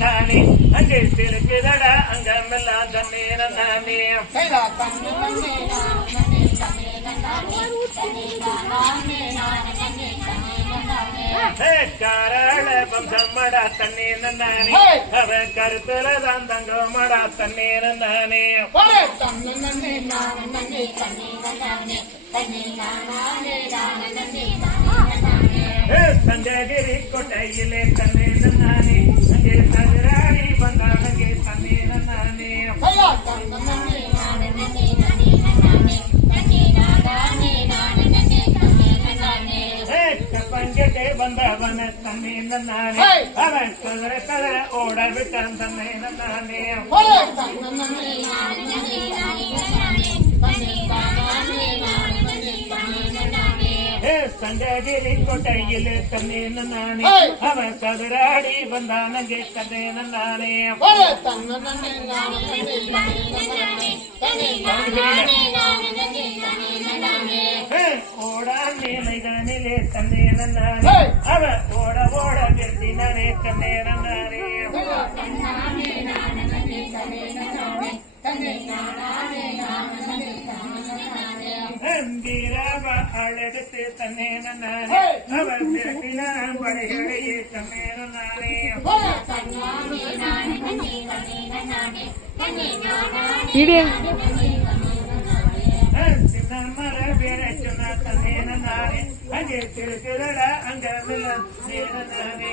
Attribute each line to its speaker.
Speaker 1: நானே அங்கே சிறுக்குதடா அங்கமெல்லாம் தன்னே நானே
Speaker 2: நன்னே தன்னே நன்னானே தன்னே நானே
Speaker 1: காராள வம்சமடா தன்னே நானே
Speaker 2: Hey!
Speaker 1: அவ கருத்துலதான் தங்கமடா தன்னே நானே மஞ்சகிரி கொட்டையிலே தன்னே நானே. அங்கே தகராடி வந்தான்
Speaker 2: அங்கே தன்னே நானே. பஞ்சட்டே வந்தவன தன்னே நானே.
Speaker 1: அவன் கதற கதற ஓட
Speaker 2: விட்டான் தன்னே நானே
Speaker 1: ಕಂಡಗಿರಿ ಕೊಟ್ಟೈಗಿಲೆ ತನ್ನೇನ ನಾನೇ ಅವ ಕದರಾಡಿ ಬಂದಾನಗೆ ಕದೇನ ನಾನೇ
Speaker 2: ತನ್ನ
Speaker 1: ಓಡಾಡಿ ಮೈದಾನಿಲೆ ತನ್ನೇನ ನಾನೇ ಅವ ಓಡ ಓಡ ಬೆರ್ದಿನಾನೆ ಕನ್ನೇನ ನಾನೇ ಗಂಭೀರ ஆளெடுத்து
Speaker 3: தன்னேன
Speaker 1: நானே அவர் பிறப்பினான் படைகளையே தன்னேன நானே. இடியே அங்கே நானே.